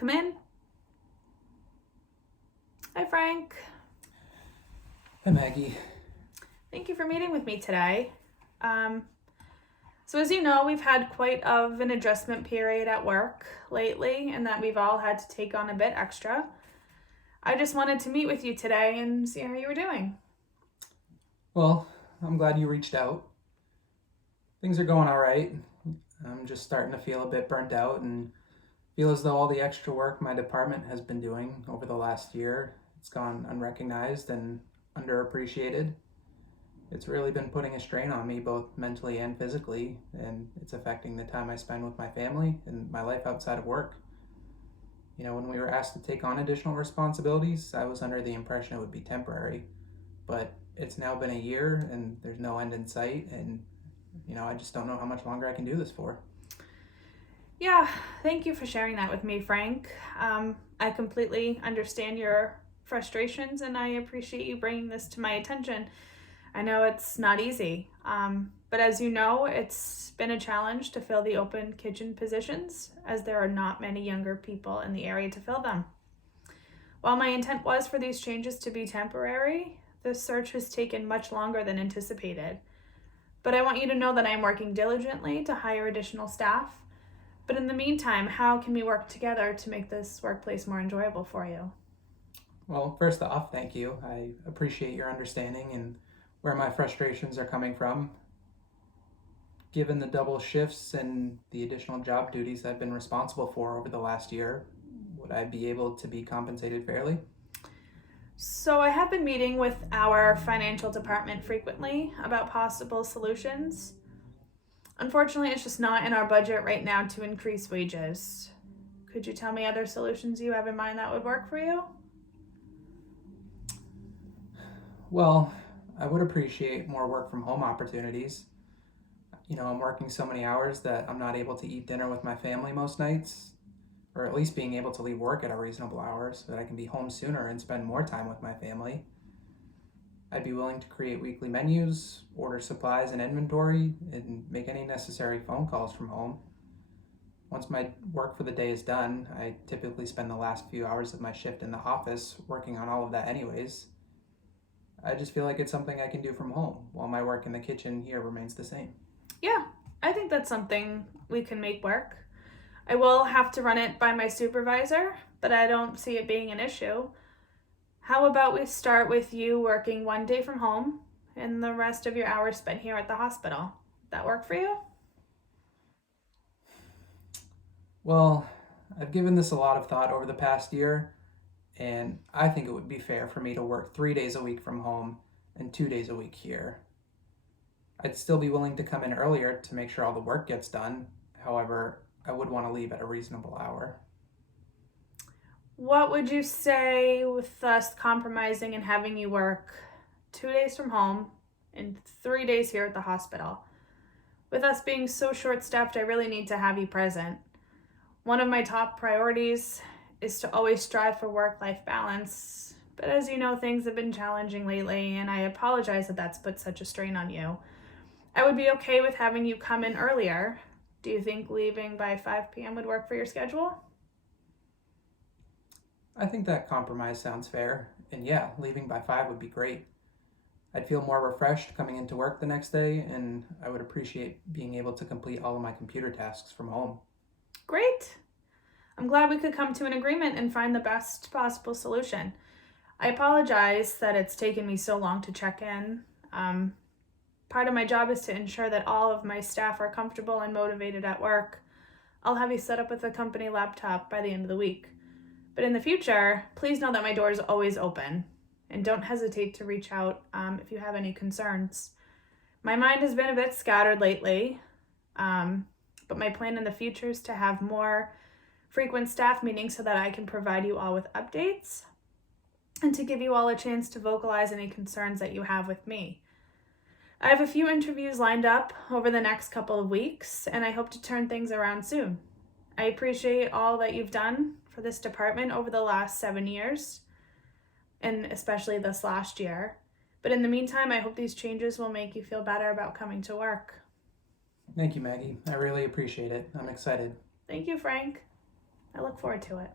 Come in. Hi, Frank. Hi, Maggie. Thank you for meeting with me today. So as you know, we've had quite of an adjustment period at work lately, and that we've all had to take on a bit extra. I just wanted to meet with you today and see how you were doing. Well, I'm glad you reached out. Things are going all right. I'm just starting to feel a bit burnt out and feel as though all the extra work my department has been doing over the last year, it's gone unrecognized and underappreciated. It's really been putting a strain on me both mentally and physically, and it's affecting the time I spend with my family and my life outside of work. When we were asked to take on additional responsibilities, I was under the impression it would be temporary, but it's now been a year and there's no end in sight, and I just don't know how much longer I can do this for. Yeah, thank you for sharing that with me, Frank. I completely understand your frustrations and I appreciate you bringing this to my attention. I know it's not easy, but as you know, it's been a challenge to fill the open kitchen positions as there are not many younger people in the area to fill them. While my intent was for these changes to be temporary, the search has taken much longer than anticipated. But I want you to know that I am working diligently to hire additional staff. But in the meantime, how can we work together to make this workplace more enjoyable for you? Well, first off, thank you. I appreciate your understanding and where my frustrations are coming from. Given the double shifts and the additional job duties I've been responsible for over the last year, would I be able to be compensated fairly? So, I have been meeting with our financial department frequently about possible solutions. Unfortunately, it's just not in our budget right now to increase wages. Could you tell me other solutions you have in mind that would work for you? Well, I would appreciate more work from home opportunities. I'm working so many hours that I'm not able to eat dinner with my family most nights, or at least being able to leave work at a reasonable hour so that I can be home sooner and spend more time with my family. I'd be willing to create weekly menus, order supplies and inventory, and make any necessary phone calls from home. Once my work for the day is done, I typically spend the last few hours of my shift in the office working on all of that anyways. I just feel like it's something I can do from home while my work in the kitchen here remains the same. Yeah, I think that's something we can make work. I will have to run it by my supervisor, but I don't see it being an issue. How about we start with you working one day from home and the rest of your hours spent here at the hospital? That work for you? Well, I've given this a lot of thought over the past year, and I think it would be fair for me to work 3 days a week from home and 2 days a week here. I'd still be willing to come in earlier to make sure all the work gets done. However, I would want to leave at a reasonable hour. What would you say with us compromising and having you work 2 days from home and 3 days here at the hospital? With us being so short staffed, I really need to have you present. One of my top priorities is to always strive for work-life balance. But as you know, things have been challenging lately, and I apologize that that's put such a strain on you. I would be okay with having you come in earlier. Do you think leaving by 5 p.m. would work for your schedule? I think that compromise sounds fair, and yeah, leaving by 5 would be great. I'd feel more refreshed coming into work the next day, and I would appreciate being able to complete all of my computer tasks from home. Great. I'm glad we could come to an agreement and find the best possible solution. I apologize that it's taken me so long to check in. Part of my job is to ensure that all of my staff are comfortable and motivated at work. I'll have you set up with a company laptop by the end of the week. But in the future, please know that my door is always open. And don't hesitate to reach out if you have any concerns. My mind has been a bit scattered lately, but my plan in the future is to have more frequent staff meetings so that I can provide you all with updates and to give you all a chance to vocalize any concerns that you have with me. I have a few interviews lined up over the next couple of weeks, and I hope to turn things around soon. I appreciate all that you've done for this department over the last 7 years, and especially this last year. But in the meantime, I hope these changes will make you feel better about coming to work. Thank you, Maggie. I really appreciate it. I'm excited. Thank you, Frank. I look forward to it.